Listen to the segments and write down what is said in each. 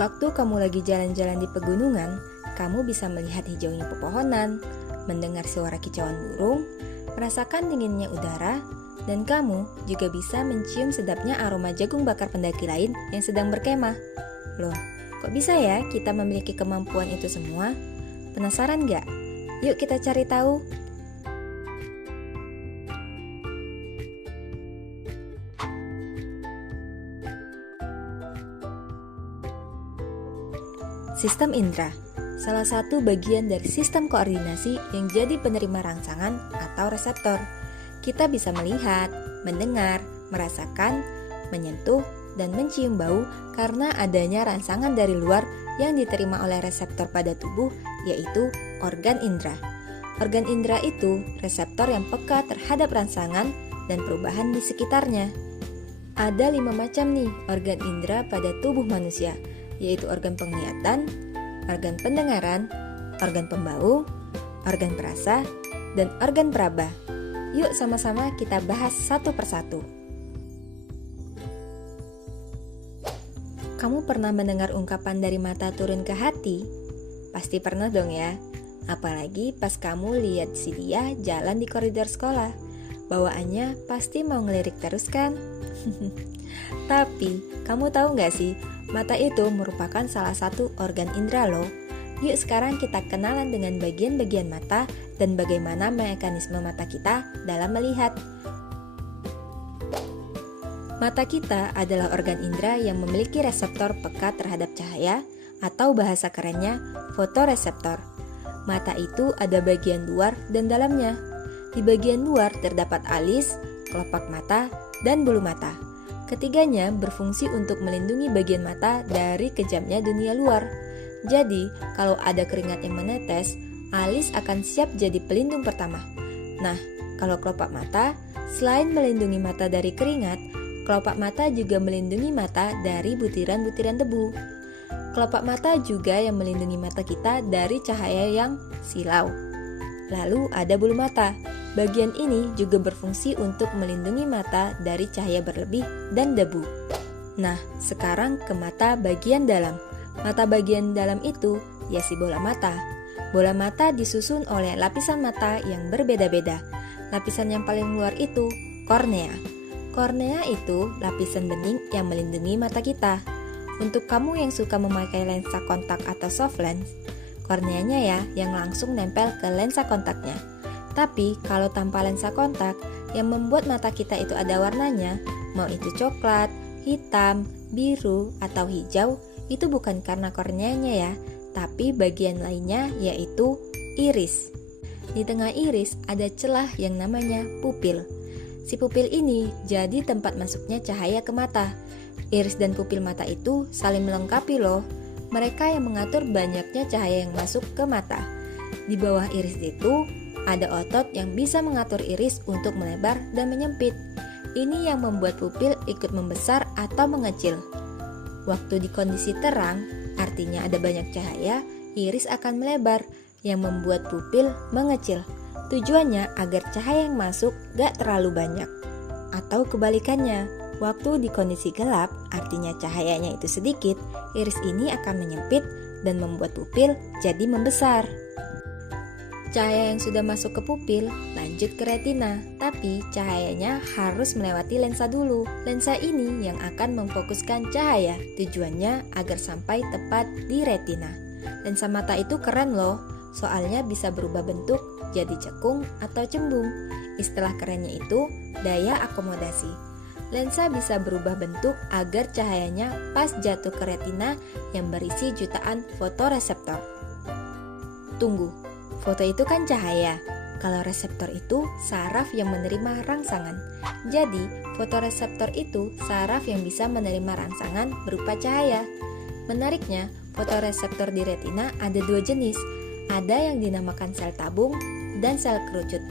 Waktu kamu lagi jalan-jalan di pegunungan, kamu bisa melihat hijaunya pepohonan, mendengar suara kicauan burung, merasakan dinginnya udara, dan kamu juga bisa mencium sedapnya aroma jagung bakar pendaki lain yang sedang berkemah. Loh, kok bisa ya kita memiliki kemampuan itu semua? Penasaran gak? Yuk kita cari tahu. Sistem indera, salah satu bagian dari sistem koordinasi yang jadi penerima rangsangan atau reseptor. Kita bisa melihat, mendengar, merasakan, menyentuh, dan mencium bau karena adanya rangsangan dari luar yang diterima oleh reseptor pada tubuh, yaitu organ indera. Organ indera itu reseptor yang peka terhadap rangsangan dan perubahan di sekitarnya. Ada 5 macam nih organ indera pada tubuh manusia, yaitu organ penglihatan, organ pendengaran, organ pembau, organ perasa, dan organ peraba. Yuk sama-sama kita bahas satu persatu. Kamu pernah mendengar ungkapan dari mata turun ke hati? Pasti pernah dong ya. Apalagi pas kamu lihat si dia jalan di koridor sekolah. Bawaannya pasti mau ngelirik terus kan? Tapi, kamu tahu gak sih, mata itu merupakan salah satu organ indera loh. Yuk sekarang kita kenalan dengan bagian-bagian mata dan bagaimana mekanisme mata kita dalam melihat. Mata kita adalah organ indera yang memiliki reseptor peka terhadap cahaya atau bahasa kerennya fotoreseptor. Mata itu ada bagian luar dan dalamnya. Di bagian luar terdapat alis, kelopak mata, dan bulu mata. Ketiganya berfungsi untuk melindungi bagian mata dari kejamnya dunia luar. Jadi, kalau ada keringat yang menetes, alis akan siap jadi pelindung pertama. Nah, kalau kelopak mata, selain melindungi mata dari keringat, kelopak mata juga melindungi mata dari butiran-butiran debu. Kelopak mata juga yang melindungi mata kita dari cahaya yang silau. Lalu ada bulu mata. Bagian ini juga berfungsi untuk melindungi mata dari cahaya berlebih dan debu. Nah, sekarang ke mata bagian dalam. Mata bagian dalam itu ya si bola mata. Bola mata disusun oleh lapisan mata yang berbeda-beda. Lapisan yang paling luar itu kornea. Kornea itu lapisan bening yang melindungi mata kita. Untuk kamu yang suka memakai lensa kontak atau soft lens, korneanya ya yang langsung nempel ke lensa kontaknya. Tapi kalau tanpa lensa kontak, yang membuat mata kita itu ada warnanya, mau itu coklat, hitam, biru, atau hijau, itu bukan karena korneanya ya, tapi bagian lainnya yaitu iris. Di tengah iris ada celah yang namanya pupil. Si pupil ini jadi tempat masuknya cahaya ke mata. Iris dan pupil mata itu saling melengkapi loh. Mereka yang mengatur banyaknya cahaya yang masuk ke mata. Di bawah iris itu ada otot yang bisa mengatur iris untuk melebar dan menyempit. Ini yang membuat pupil ikut membesar atau mengecil. Waktu di kondisi terang, artinya ada banyak cahaya, iris akan melebar, yang membuat pupil mengecil. Tujuannya agar cahaya yang masuk gak terlalu banyak. Atau kebalikannya, waktu di kondisi gelap, artinya cahayanya itu sedikit, iris ini akan menyempit dan membuat pupil jadi membesar. Cahaya yang sudah masuk ke pupil lanjut ke retina, tapi cahayanya harus melewati lensa dulu. Lensa ini yang akan memfokuskan cahaya, tujuannya agar sampai tepat di retina. Lensa mata itu keren loh, soalnya bisa berubah bentuk jadi cekung atau cembung. Istilah kerennya itu daya akomodasi. Lensa bisa berubah bentuk agar cahayanya pas jatuh ke retina yang berisi jutaan fotoreseptor. Tunggu. Foto itu kan cahaya, kalau reseptor itu saraf yang menerima rangsangan. Jadi, fotoreseptor itu saraf yang bisa menerima rangsangan berupa cahaya. Menariknya, fotoreseptor di retina ada 2 jenis. Ada yang dinamakan sel tabung dan sel kerucut.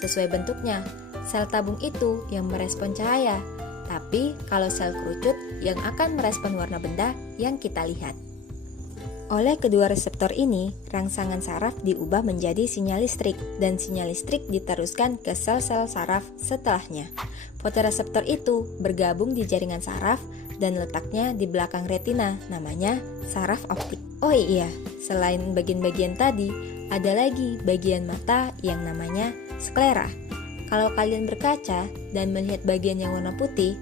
Sesuai bentuknya, sel tabung itu yang merespon cahaya. Tapi, kalau sel kerucut yang akan merespon warna benda yang kita lihat. Oleh kedua reseptor ini, rangsangan saraf diubah menjadi sinyal listrik, dan sinyal listrik diteruskan ke sel-sel saraf setelahnya. Fotoreseptor itu bergabung di jaringan saraf dan letaknya di belakang retina, namanya saraf optik. Oh iya, selain bagian-bagian tadi, ada lagi bagian mata yang namanya sklera. Kalau kalian berkaca dan melihat bagian yang warna putih,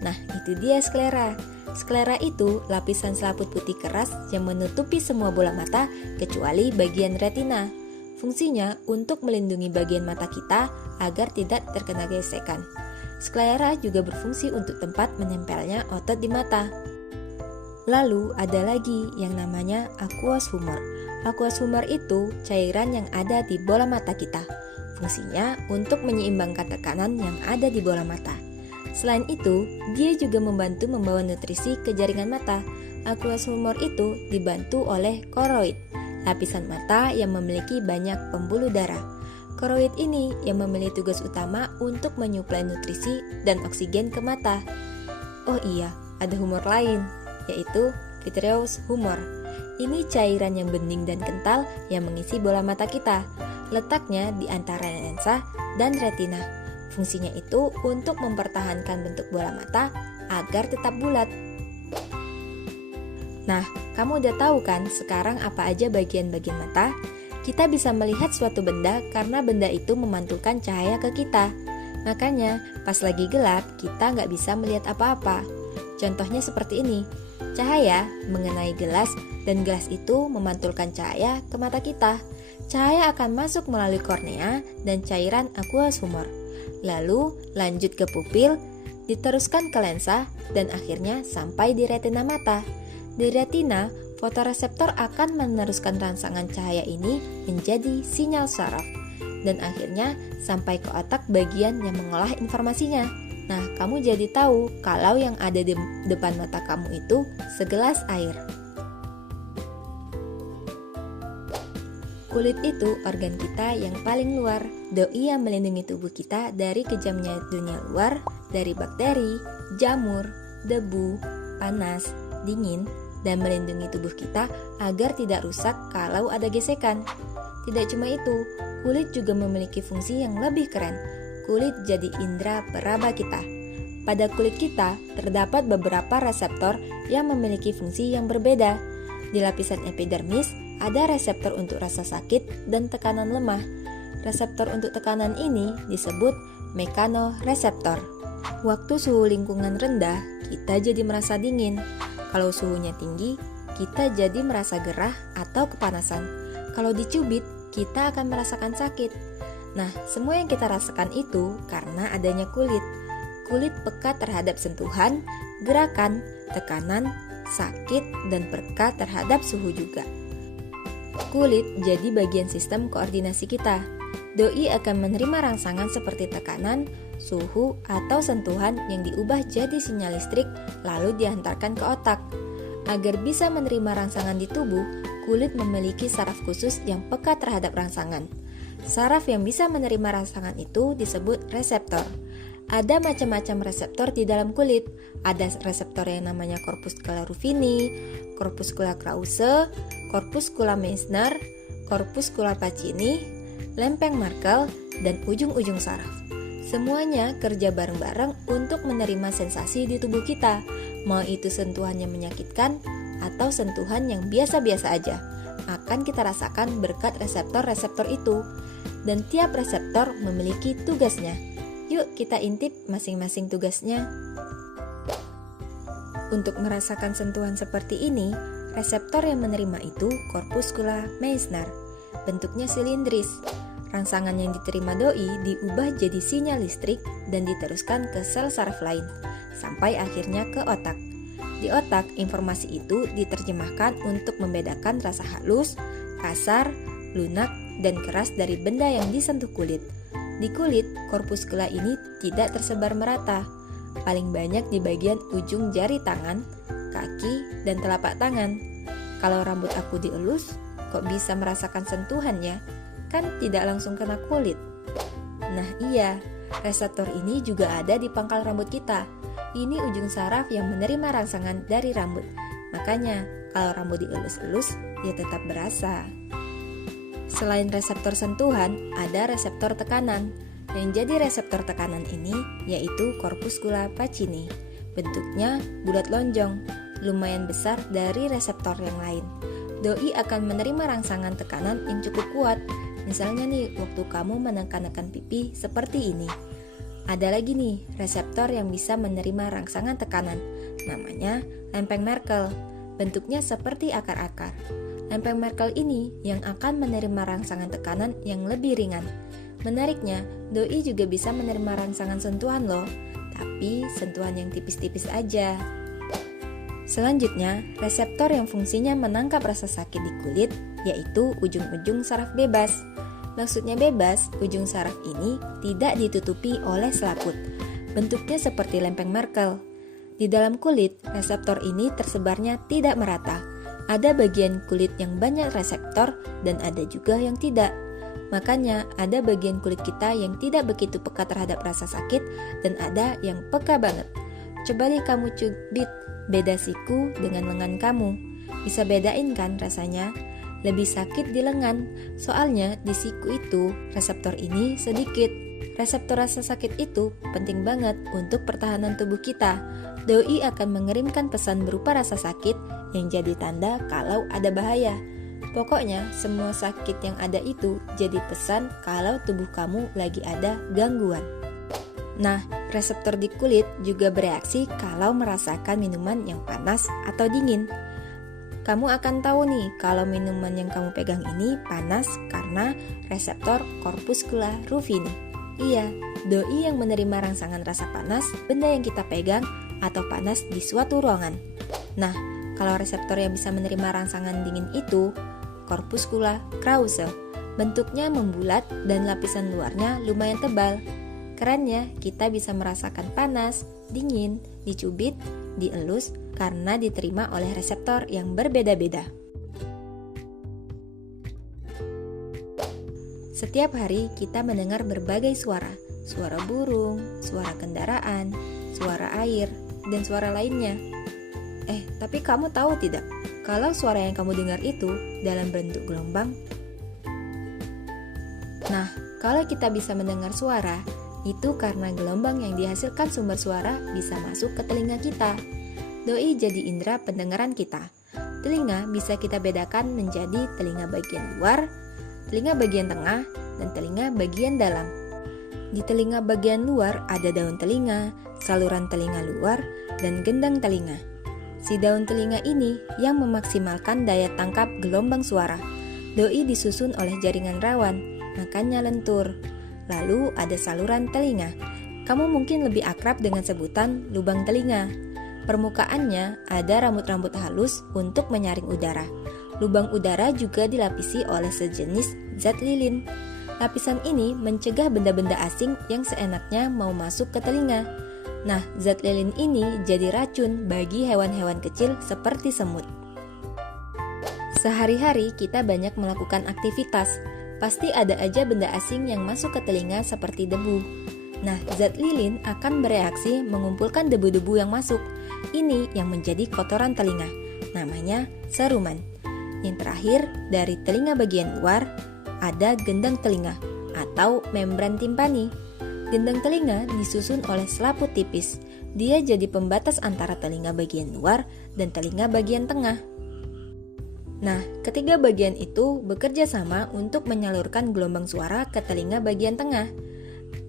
nah itu dia sklera. Sklera itu lapisan selaput putih keras yang menutupi semua bola mata kecuali bagian retina. Fungsinya untuk melindungi bagian mata kita agar tidak terkena gesekan. Sklera juga berfungsi untuk tempat menempelnya otot di mata. Lalu ada lagi yang namanya aqueous humor. Aqueous humor itu cairan yang ada di bola mata kita. Fungsinya untuk menyeimbangkan tekanan yang ada di bola mata. Selain itu, dia juga membantu membawa nutrisi ke jaringan mata. Aqueous humor itu dibantu oleh koroid, lapisan mata yang memiliki banyak pembuluh darah. Koroid ini yang memiliki tugas utama untuk menyuplai nutrisi dan oksigen ke mata. Oh iya, ada humor lain, yaitu vitreous humor. Ini cairan yang bening dan kental yang mengisi bola mata kita. Letaknya di antara lensa dan retina. Fungsinya itu untuk mempertahankan bentuk bola mata agar tetap bulat. Nah, kamu udah tahu kan sekarang apa aja bagian-bagian mata? Kita bisa melihat suatu benda karena benda itu memantulkan cahaya ke kita. Makanya, pas lagi gelap, kita nggak bisa melihat apa-apa. Contohnya seperti ini. Cahaya mengenai gelas dan gelas itu memantulkan cahaya ke mata kita. Cahaya akan masuk melalui kornea dan cairan aqueous humor. Lalu lanjut ke pupil, diteruskan ke lensa, dan akhirnya sampai di retina mata. Di retina, fotoreseptor akan meneruskan rangsangan cahaya ini menjadi sinyal saraf, dan akhirnya sampai ke otak bagian yang mengolah informasinya. Nah, kamu jadi tahu kalau yang ada di depan mata kamu itu segelas air. Kulit itu organ kita yang paling luar. Doi yang melindungi tubuh kita dari kejamnya dunia luar, dari bakteri, jamur, debu, panas, dingin, dan melindungi tubuh kita agar tidak rusak kalau ada gesekan. Tidak cuma itu, kulit juga memiliki fungsi yang lebih keren. Kulit jadi indera peraba kita. Pada kulit kita terdapat beberapa reseptor yang memiliki fungsi yang berbeda. Di lapisan epidermis ada reseptor untuk rasa sakit dan tekanan lemah. Reseptor untuk tekanan ini disebut mekanoreseptor. Waktu suhu lingkungan rendah, kita jadi merasa dingin. Kalau suhunya tinggi, kita jadi merasa gerah atau kepanasan. Kalau dicubit, kita akan merasakan sakit. Nah, semua yang kita rasakan itu karena adanya kulit. Kulit peka terhadap sentuhan, gerakan, tekanan, sakit, dan peka terhadap suhu juga. Kulit jadi bagian sistem koordinasi kita. Doi akan menerima rangsangan seperti tekanan, suhu, atau sentuhan yang diubah jadi sinyal listrik lalu dihantarkan ke otak. Agar bisa menerima rangsangan di tubuh, kulit memiliki saraf khusus yang peka terhadap rangsangan. Saraf yang bisa menerima rangsangan itu disebut reseptor. Ada macam-macam reseptor di dalam kulit. Ada reseptor yang namanya corpuscula rufini, corpuscula krause, corpuscula meissner, corpuscula pacini, lempeng Merkel, dan ujung-ujung saraf. Semuanya kerja bareng-bareng untuk menerima sensasi di tubuh kita, mau itu sentuhan yang menyakitkan atau sentuhan yang biasa-biasa aja, akan kita rasakan berkat reseptor-reseptor itu. Dan tiap reseptor memiliki tugasnya. Yuk kita intip masing-masing tugasnya. Untuk merasakan sentuhan seperti ini, reseptor yang menerima itu corpuscula meissner. Bentuknya silindris. Rangsangan yang diterima doi diubah jadi sinyal listrik dan diteruskan ke sel saraf lain, sampai akhirnya ke otak. Di otak, informasi itu diterjemahkan untuk membedakan rasa halus, kasar, lunak, dan keras dari benda yang disentuh kulit. Di kulit, korpuskula ini tidak tersebar merata, paling banyak di bagian ujung jari tangan, kaki, dan telapak tangan. Kalau rambut aku dielus, kok bisa merasakan sentuhannya? Kan tidak langsung kena kulit. Nah iya, reseptor ini juga ada di pangkal rambut kita. Ini ujung saraf yang menerima rangsangan dari rambut. Makanya, kalau rambut dielus-elus, ya tetap berasa. Selain reseptor sentuhan, ada reseptor tekanan. Yang jadi reseptor tekanan ini yaitu corpuscula pacini. Bentuknya bulat lonjong, lumayan besar dari reseptor yang lain. Doi akan menerima rangsangan tekanan yang cukup kuat. Misalnya nih, waktu kamu menekan-nekan pipi seperti ini. Ada lagi nih, reseptor yang bisa menerima rangsangan tekanan. Namanya lempeng Merkel. Bentuknya seperti akar-akar. Lempeng Merkel ini yang akan menerima rangsangan tekanan yang lebih ringan. Menariknya, doi juga bisa menerima rangsangan sentuhan loh, tapi sentuhan yang tipis-tipis aja. Selanjutnya, reseptor yang fungsinya menangkap rasa sakit di kulit, yaitu ujung-ujung saraf bebas. Maksudnya bebas, ujung saraf ini tidak ditutupi oleh selaput. Bentuknya seperti lempeng Merkel. Di dalam kulit, reseptor ini tersebarnya tidak merata. Ada bagian kulit yang banyak reseptor dan ada juga yang tidak. Makanya ada bagian kulit kita yang tidak begitu peka terhadap rasa sakit dan ada yang peka banget. Coba deh kamu cubit beda siku dengan lengan kamu. Bisa bedain kan rasanya? Lebih sakit di lengan, soalnya di siku itu reseptor ini sedikit. Reseptor rasa sakit itu penting banget untuk pertahanan tubuh kita. Doi akan mengirimkan pesan berupa rasa sakit yang jadi tanda kalau ada bahaya. Pokoknya semua sakit yang ada itu jadi pesan kalau tubuh kamu lagi ada gangguan. Nah, reseptor di kulit juga bereaksi kalau merasakan minuman yang panas atau dingin. Kamu akan tahu nih kalau minuman yang kamu pegang ini panas karena reseptor corpuscula rufini. Iya, doi yang menerima rangsangan rasa panas benda yang kita pegang atau panas di suatu ruangan. Nah, kalau reseptor yang bisa menerima rangsangan dingin itu corpuscula Krause. Bentuknya membulat dan lapisan luarnya lumayan tebal. Kerennya, kita bisa merasakan panas, dingin, dicubit, dielus karena diterima oleh reseptor yang berbeda-beda. Setiap hari kita mendengar berbagai suara burung, suara kendaraan, suara air, dan suara lainnya. Tapi kamu tahu tidak, kalau suara yang kamu dengar itu dalam bentuk gelombang? Nah, kalau kita bisa mendengar suara, itu karena gelombang yang dihasilkan sumber suara bisa masuk ke telinga kita. Doi jadi indera pendengaran kita. Telinga bisa kita bedakan menjadi telinga bagian luar, telinga bagian tengah, dan telinga bagian dalam. Di telinga bagian luar ada daun telinga, saluran telinga luar, dan gendang telinga. Si daun telinga ini yang memaksimalkan daya tangkap gelombang suara. Doi disusun oleh jaringan rawan, makanya lentur. Lalu ada saluran telinga. Kamu mungkin lebih akrab dengan sebutan lubang telinga. Permukaannya ada rambut-rambut halus untuk menyaring udara. Lubang udara juga dilapisi oleh sejenis zat lilin. Lapisan ini mencegah benda-benda asing yang seenaknya mau masuk ke telinga. Nah, zat lilin ini jadi racun bagi hewan-hewan kecil seperti semut. Sehari-hari kita banyak melakukan aktivitas. Pasti ada aja benda asing yang masuk ke telinga seperti debu. Nah, zat lilin akan bereaksi mengumpulkan debu-debu yang masuk. Ini yang menjadi kotoran telinga. Namanya seruman. Yang terakhir, dari telinga bagian luar, ada gendang telinga atau membran timpani. Gendang telinga disusun oleh selaput tipis. Dia jadi pembatas antara telinga bagian luar dan telinga bagian tengah. Nah, ketiga bagian itu bekerja sama untuk menyalurkan gelombang suara ke telinga bagian tengah.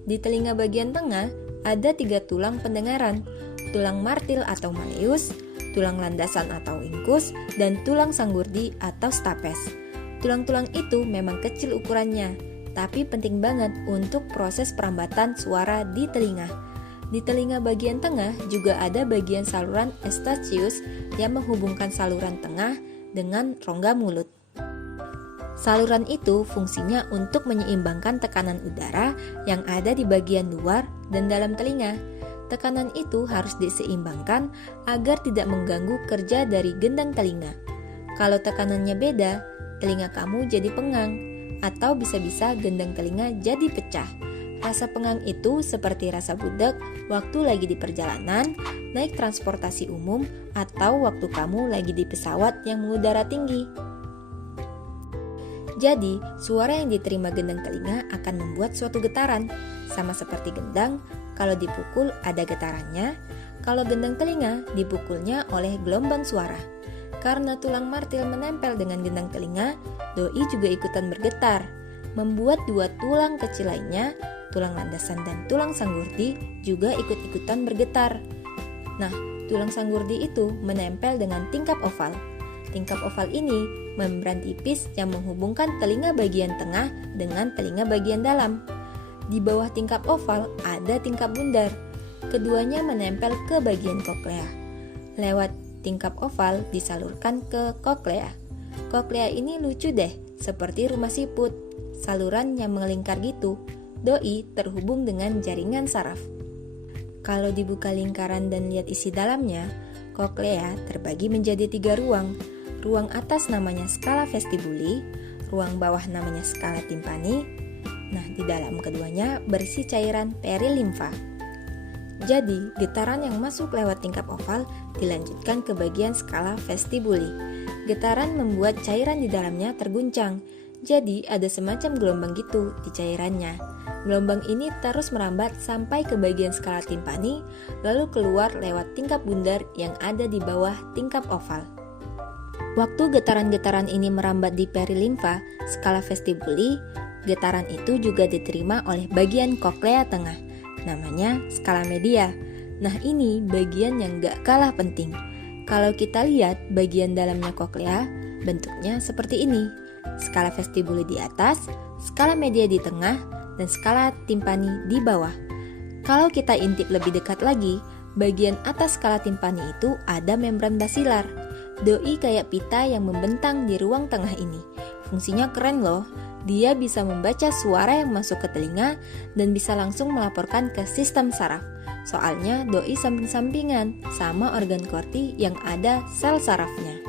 Di telinga bagian tengah ada 3 tulang pendengaran, tulang martil atau malleus, tulang landasan atau incus, dan tulang sanggurdi atau stapes. Tulang-tulang itu memang kecil ukurannya, tapi penting banget untuk proses perambatan suara di telinga. Di telinga bagian tengah juga ada bagian saluran eustachius yang menghubungkan saluran tengah dengan rongga mulut. Saluran itu fungsinya untuk menyeimbangkan tekanan udara yang ada di bagian luar dan dalam telinga. Tekanan itu harus diseimbangkan agar tidak mengganggu kerja dari gendang telinga. Kalau tekanannya beda, telinga kamu jadi pengang, atau bisa-bisa gendang telinga jadi pecah. Rasa pengang itu seperti rasa budak waktu lagi di perjalanan, naik transportasi umum, atau waktu kamu lagi di pesawat yang mengudara tinggi. Jadi, suara yang diterima gendang telinga akan membuat suatu getaran. Sama seperti gendang, kalau dipukul ada getarannya, Kalau gendang telinga dipukulnya oleh gelombang suara. Karena tulang martil menempel dengan gendang telinga, doi juga ikutan bergetar, membuat dua tulang kecil lainnya, tulang landasan dan tulang sanggurdi juga ikut-ikutan bergetar. Nah, tulang sanggurdi itu menempel dengan tingkap oval. Tingkap oval ini membran tipis yang menghubungkan telinga bagian tengah dengan telinga bagian dalam. Di bawah tingkap oval ada tingkap bundar. Keduanya menempel ke bagian koklea. Lewat tingkap oval disalurkan ke koklea. Koklea ini lucu deh, seperti rumah siput. Saluran yang melingkar gitu. Doi terhubung dengan jaringan saraf. Kalau dibuka lingkaran dan lihat isi dalamnya, koklea terbagi menjadi 3 ruang. Ruang atas namanya skala vestibuli, ruang bawah namanya skala timpani. Nah, di dalam keduanya berisi cairan perilimfa. Jadi, getaran yang masuk lewat tingkap oval dilanjutkan ke bagian skala vestibuli. Getaran membuat cairan di dalamnya terguncang. Jadi, ada semacam gelombang gitu di cairannya. Gelombang ini terus merambat sampai ke bagian skala timpani, lalu keluar lewat tingkap bundar yang ada di bawah tingkap oval. Waktu getaran-getaran ini merambat di perilimfa, skala vestibuli, getaran itu juga diterima oleh bagian koklea tengah, namanya skala media. Nah, ini bagian yang gak kalah penting. Kalau kita lihat bagian dalamnya koklea, bentuknya seperti ini. Skala vestibuli di atas, skala media di tengah, dan skala timpani di bawah. Kalau kita intip lebih dekat lagi, bagian atas skala timpani itu ada membran basilar. Doi kayak pita yang membentang di ruang tengah ini. Fungsinya keren loh. Dia bisa membaca suara yang masuk ke telinga dan bisa langsung melaporkan ke sistem saraf. Soalnya doi samping-sampingan sama organ korti yang ada sel sarafnya.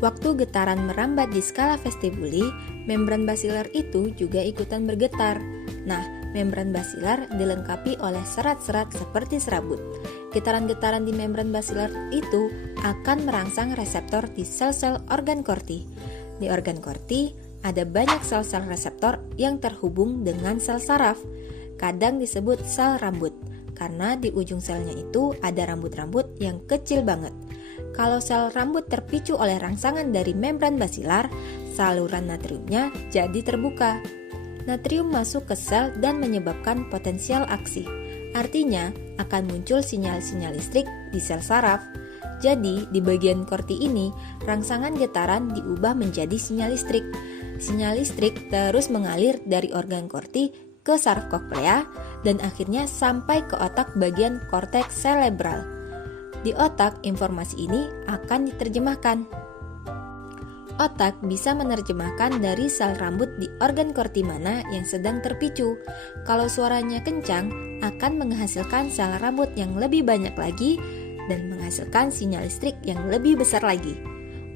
Waktu getaran merambat di skala vestibuli, membran basilar itu juga ikutan bergetar. Nah, membran basilar dilengkapi oleh serat-serat seperti serabut. Getaran-getaran di membran basilar itu akan merangsang reseptor di sel-sel organ korti. Di organ korti, ada banyak sel-sel reseptor yang terhubung dengan sel saraf. Kadang disebut sel rambut, karena di ujung selnya itu ada rambut-rambut yang kecil banget. Kalau sel rambut terpicu oleh rangsangan dari membran basilar, saluran natriumnya jadi terbuka. Natrium masuk ke sel dan menyebabkan potensial aksi. Artinya, akan muncul sinyal-sinyal listrik di sel saraf. Jadi, di bagian korti ini, rangsangan getaran diubah menjadi sinyal listrik. Sinyal listrik terus mengalir dari organ korti ke saraf koklea dan akhirnya sampai ke otak bagian korteks cerebral. Di otak, informasi ini akan diterjemahkan. Otak bisa menerjemahkan dari sel rambut di organ korti mana yang sedang terpicu. Kalau suaranya kencang, akan menghasilkan sel rambut yang lebih banyak lagi dan menghasilkan sinyal listrik yang lebih besar lagi.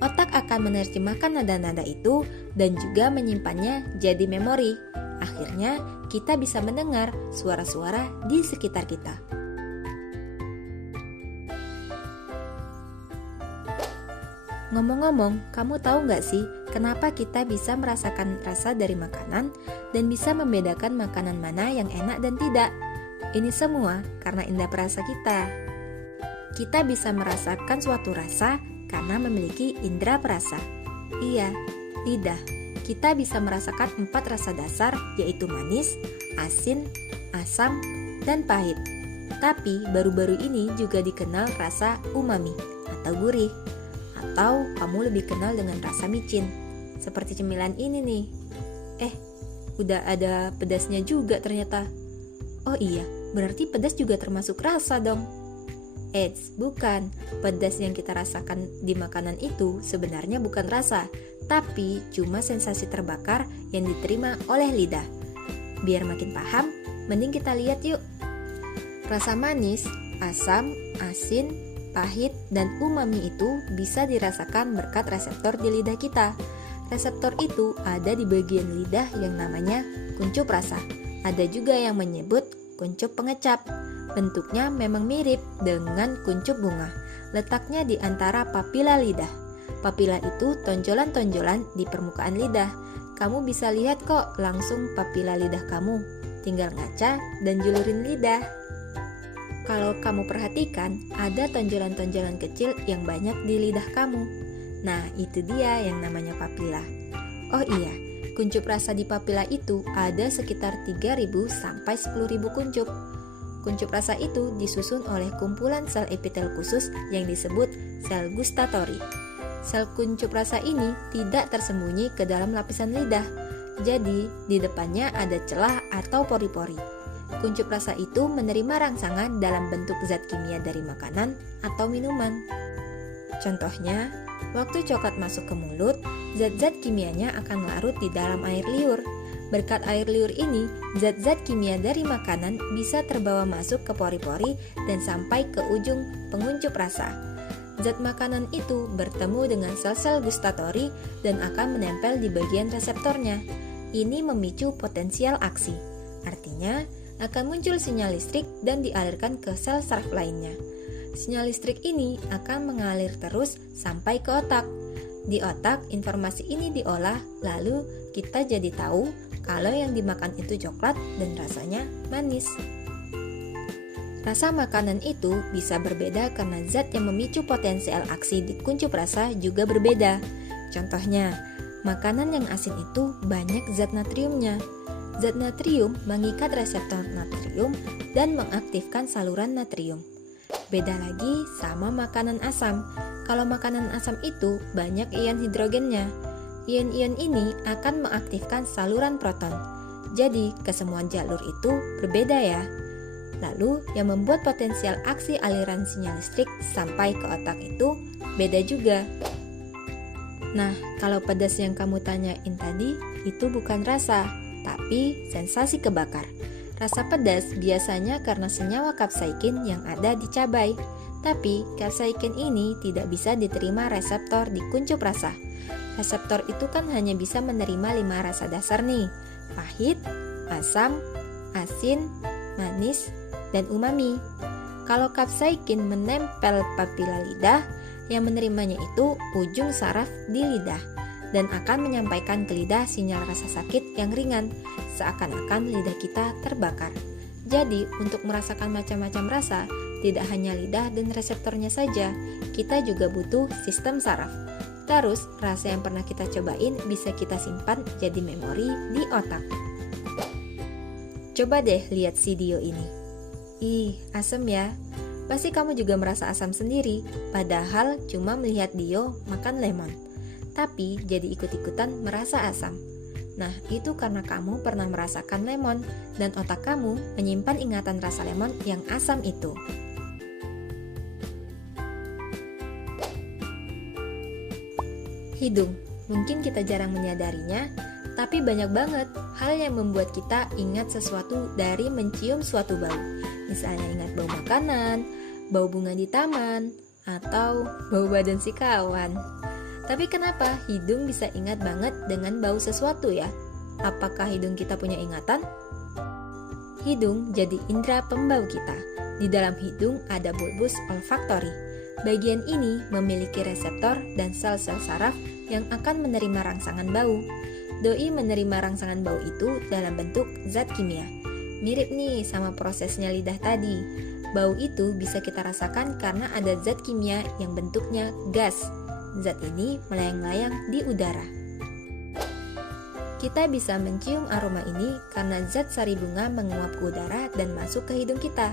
Otak akan menerjemahkan nada-nada itu dan juga menyimpannya jadi memori. Akhirnya, kita bisa mendengar suara-suara di sekitar kita. Ngomong-ngomong, kamu tahu nggak sih kenapa kita bisa merasakan rasa dari makanan dan bisa membedakan makanan mana yang enak dan tidak? Ini semua karena indera perasa kita. Kita bisa merasakan suatu rasa karena memiliki indera perasa. Iya, lidah. Kita bisa merasakan 4 rasa dasar, yaitu manis, asin, asam, dan pahit. Tapi baru-baru ini juga dikenal rasa umami atau gurih. Atau kamu lebih kenal dengan rasa micin, seperti cemilan ini nih. Udah ada pedasnya juga ternyata. Oh iya, berarti pedas juga termasuk rasa dong. Bukan. Pedas yang kita rasakan di makanan itu sebenarnya bukan rasa, tapi cuma sensasi terbakar yang diterima oleh lidah. Biar makin paham, mending kita lihat yuk. Rasa manis, asam, asin, pahit, dan umami itu bisa dirasakan berkat reseptor di lidah kita. Reseptor itu ada di bagian lidah yang namanya kuncup rasa. Ada juga yang menyebut kuncup pengecap. Bentuknya memang mirip dengan kuncup bunga. Letaknya di antara papila lidah. Papila itu tonjolan-tonjolan di permukaan lidah. Kamu bisa lihat kok langsung papila lidah kamu. Tinggal ngaca dan julurin lidah. Kalau kamu perhatikan, ada tonjolan-tonjolan kecil yang banyak di lidah kamu. Nah, itu dia yang namanya papila. Oh iya, kuncup rasa di papila itu ada sekitar 3.000 sampai 10.000 kuncup. Kuncup rasa itu disusun oleh kumpulan sel epitel khusus yang disebut sel gustatori. Sel kuncup rasa ini tidak tersembunyi ke dalam lapisan lidah, jadi di depannya ada celah atau pori-pori. Kuncup rasa itu menerima rangsangan dalam bentuk zat kimia dari makanan atau minuman. Contohnya, waktu coklat masuk ke mulut, zat-zat kimianya akan larut di dalam air liur. Berkat air liur ini, zat-zat kimia dari makanan bisa terbawa masuk ke pori-pori dan sampai ke ujung penguncup rasa. Zat makanan itu bertemu dengan sel-sel gustatori dan akan menempel di bagian reseptornya. Ini memicu potensial aksi. Artinya, akan muncul sinyal listrik dan dialirkan ke sel saraf lainnya. Sinyal listrik ini akan mengalir terus sampai ke otak. Di otak, informasi ini diolah, lalu kita jadi tahu kalau yang dimakan itu coklat dan rasanya manis. Rasa makanan itu bisa berbeda karena zat yang memicu potensial aksi di kuncup rasa juga berbeda. Contohnya, makanan yang asin itu banyak zat natriumnya. Zat natrium mengikat reseptor natrium dan mengaktifkan saluran natrium. Beda lagi sama makanan asam. Kalau makanan asam itu banyak ion hidrogennya. Ion-ion ini akan mengaktifkan saluran proton. Jadi, kesemuan jalur itu berbeda ya. Lalu, yang membuat potensial aksi aliran sinyal listrik sampai ke otak itu beda juga. Nah, kalau pedas yang kamu tanyain tadi, itu bukan rasa, tapi sensasi kebakar. Rasa pedas biasanya karena senyawa kapsaikin yang ada di cabai. Tapi, kapsaikin ini tidak bisa diterima reseptor di kuncup rasa. Reseptor itu kan hanya bisa menerima 5 rasa dasar nih, pahit, asam, asin, manis, dan umami. Kalau kapsaikin menempel papila lidah, yang menerimanya itu ujung saraf di lidah dan akan menyampaikan ke lidah sinyal rasa sakit yang ringan, seakan-akan lidah kita terbakar. Jadi, untuk merasakan macam-macam rasa, tidak hanya lidah dan reseptornya saja, kita juga butuh sistem saraf. Terus, rasa yang pernah kita cobain bisa kita simpan jadi memori di otak. Coba deh lihat video ini. Ih, asam ya. Pasti kamu juga merasa asam sendiri, padahal cuma melihat Dio makan lemon. Tapi jadi ikut-ikutan merasa asam. Nah, itu karena kamu pernah merasakan lemon dan otak kamu menyimpan ingatan rasa lemon yang asam itu. Hidung, mungkin kita jarang menyadarinya, tapi banyak banget hal yang membuat kita ingat sesuatu dari mencium suatu bau. Misalnya ingat bau makanan, bau bunga di taman, atau bau badan si kawan. Tapi kenapa hidung bisa ingat banget dengan bau sesuatu ya? Apakah hidung kita punya ingatan? Hidung jadi indera pembau kita. Di dalam hidung ada bulbus olfaktori. Bagian ini memiliki reseptor dan sel-sel saraf yang akan menerima rangsangan bau. Doi menerima rangsangan bau itu dalam bentuk zat kimia. Mirip nih sama prosesnya lidah tadi. Bau itu bisa kita rasakan karena ada zat kimia yang bentuknya gas. Zat ini melayang-layang di udara. Kita bisa mencium aroma ini karena zat sari bunga menguap ke udara dan masuk ke hidung kita.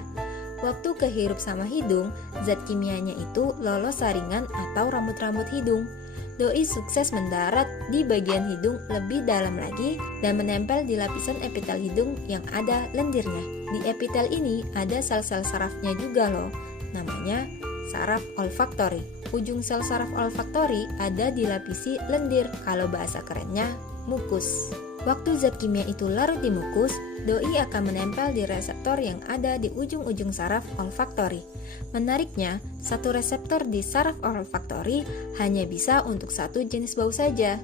Waktu kehirup sama hidung, zat kimianya itu lolos saringan atau rambut-rambut hidung. Doi sukses mendarat di bagian hidung lebih dalam lagi dan menempel di lapisan epitel hidung yang ada lendirnya. Di epitel ini ada sel-sel sarafnya juga loh, namanya saraf olfaktori. Ujung sel saraf olfaktori ada dilapisi lendir, kalau bahasa kerennya mukus. Waktu zat kimia itu larut di mukus, doi akan menempel di reseptor yang ada di ujung-ujung saraf olfaktori. Menariknya, satu reseptor di saraf olfaktori hanya bisa untuk satu jenis bau saja.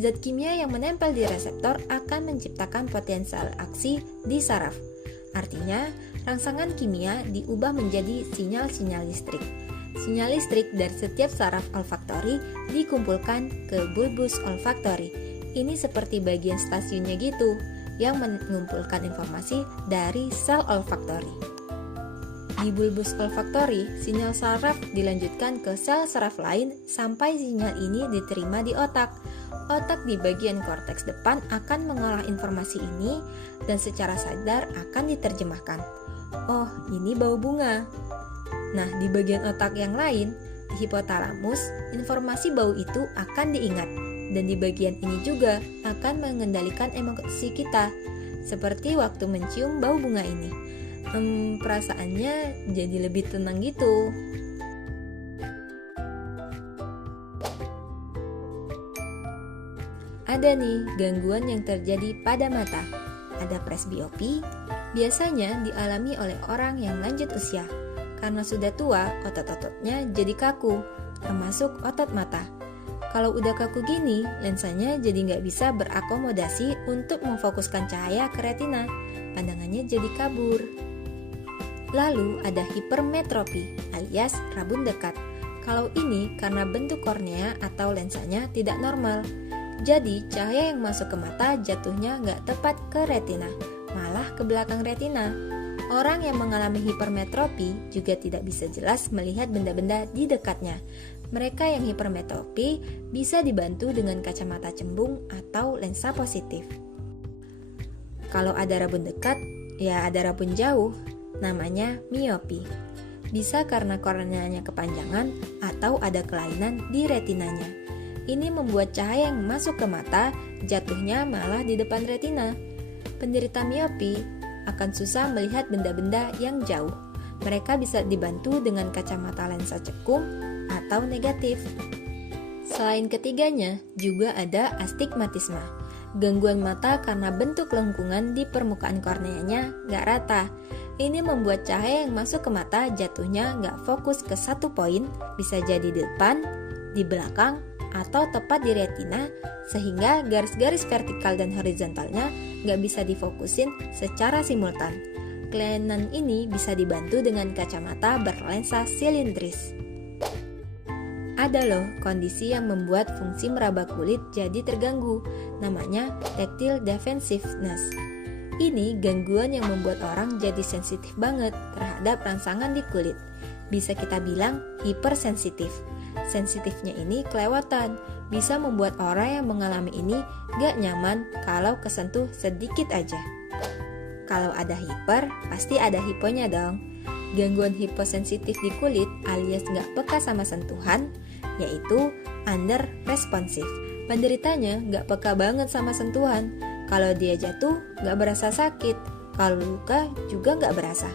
Zat kimia yang menempel di reseptor akan menciptakan potensial aksi di saraf. Artinya, rangsangan kimia diubah menjadi sinyal-sinyal listrik. Sinyal listrik dari setiap saraf olfaktori dikumpulkan ke bulbus olfaktori. Ini seperti bagian stasiunnya gitu, yang mengumpulkan informasi dari sel olfaktori. Di bulbus olfaktori, sinyal saraf dilanjutkan ke sel saraf lain sampai sinyal ini diterima di otak. Otak di bagian korteks depan akan mengolah informasi ini dan secara sadar akan diterjemahkan. Oh, ini bau bunga. Nah, di bagian otak yang lain, di hipotalamus, informasi bau itu akan diingat. Dan di bagian ini juga akan mengendalikan emosi kita, seperti waktu mencium bau bunga ini. Perasaannya jadi lebih tenang gitu. Ada nih gangguan yang terjadi pada mata. Ada presbiopi, biasanya dialami oleh orang yang lanjut usia. Karena sudah tua, otot-ototnya jadi kaku, termasuk otot mata. Kalau udah kaku gini, lensanya jadi nggak bisa berakomodasi untuk memfokuskan cahaya ke retina. Pandangannya jadi kabur. Lalu ada hipermetropi alias rabun dekat. Kalau ini karena bentuk kornea atau lensanya tidak normal. Jadi cahaya yang masuk ke mata jatuhnya nggak tepat ke retina, malah ke belakang retina. Orang yang mengalami hipermetropi juga tidak bisa jelas melihat benda-benda di dekatnya. Mereka yang hipermetropi bisa dibantu dengan kacamata cembung atau lensa positif. Kalau ada rabun dekat, ya ada rabun jauh. Namanya miopi. Bisa karena korneanya kepanjangan atau ada kelainan di retinanya. Ini membuat cahaya yang masuk ke mata jatuhnya malah di depan retina. Penderita miopi akan susah melihat benda-benda yang jauh. Mereka bisa dibantu dengan kacamata lensa cekung atau negatif. Selain ketiganya, juga ada astigmatisme. Gangguan mata karena bentuk lengkungan di permukaan korneanya nggak rata. Ini membuat cahaya yang masuk ke mata jatuhnya nggak fokus ke satu poin, bisa jadi di depan, di belakang, atau tepat di retina, sehingga garis-garis vertikal dan horizontalnya nggak bisa difokusin secara simultan. Kelainan ini bisa dibantu dengan kacamata berlensa silindris. Ada loh kondisi yang membuat fungsi meraba kulit jadi terganggu, namanya tactile defensiveness. Ini gangguan yang membuat orang jadi sensitif banget terhadap rangsangan di kulit. Bisa kita bilang hipersensitif. Sensitifnya ini kelewatan, bisa membuat orang yang mengalami ini gak nyaman kalau kesentuh sedikit aja. Kalau ada hiper, pasti ada hiponya dong. Gangguan hiposensitif di kulit alias gak peka sama sentuhan, yaitu under responsive. Penderitanya gak peka banget sama sentuhan. Kalau dia jatuh, gak berasa sakit. Kalau luka juga gak berasa.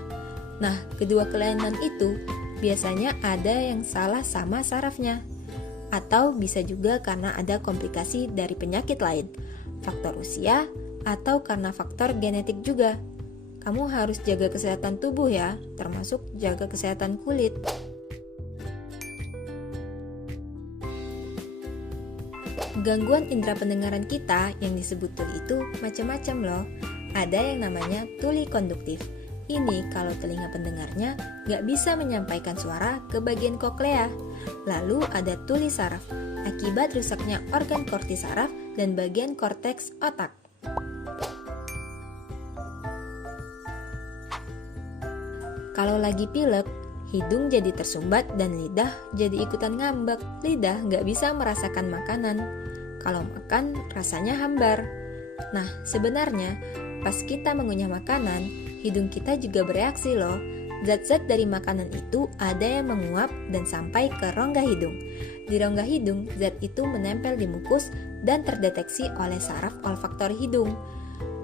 Nah, kedua kelainan itu biasanya ada yang salah sama sarafnya. Atau bisa juga karena ada komplikasi dari penyakit lain, faktor usia, atau karena faktor genetik juga. Kamu harus jaga kesehatan tubuh ya, termasuk jaga kesehatan kulit. Gangguan indera pendengaran kita yang disebut tuli itu macam-macam loh. Ada yang namanya tuli konduktif. Ini kalau telinga pendengarnya nggak bisa menyampaikan suara ke bagian koklea. Lalu ada tuli saraf, akibat rusaknya organ korti saraf dan bagian korteks otak. Kalau lagi pilek, hidung jadi tersumbat dan lidah jadi ikutan ngambek. Lidah nggak bisa merasakan makanan. Kalau makan, rasanya hambar. Nah, sebenarnya pas kita mengunyah makanan, hidung kita juga bereaksi loh. Zat-zat dari makanan itu ada yang menguap dan sampai ke rongga hidung. Di rongga hidung, zat itu menempel di mukus dan terdeteksi oleh saraf olfaktori hidung.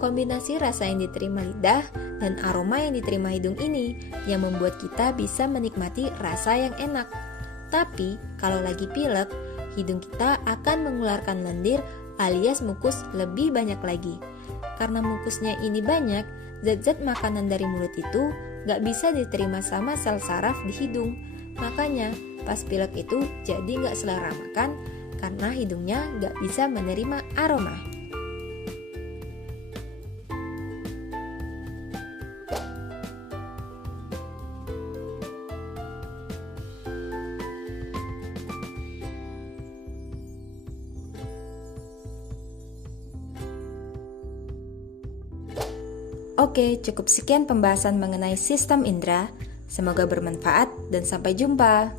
Kombinasi rasa yang diterima lidah dan aroma yang diterima hidung ini yang membuat kita bisa menikmati rasa yang enak. Tapi kalau lagi pilek, hidung kita akan mengeluarkan lendir alias mukus lebih banyak lagi. Karena mukusnya ini banyak, zat-zat makanan dari mulut itu gak bisa diterima sama sel saraf di hidung. Makanya pas pilek itu jadi gak selera makan karena hidungnya gak bisa menerima aroma. Oke, cukup sekian pembahasan mengenai sistem indera. Semoga bermanfaat dan sampai jumpa.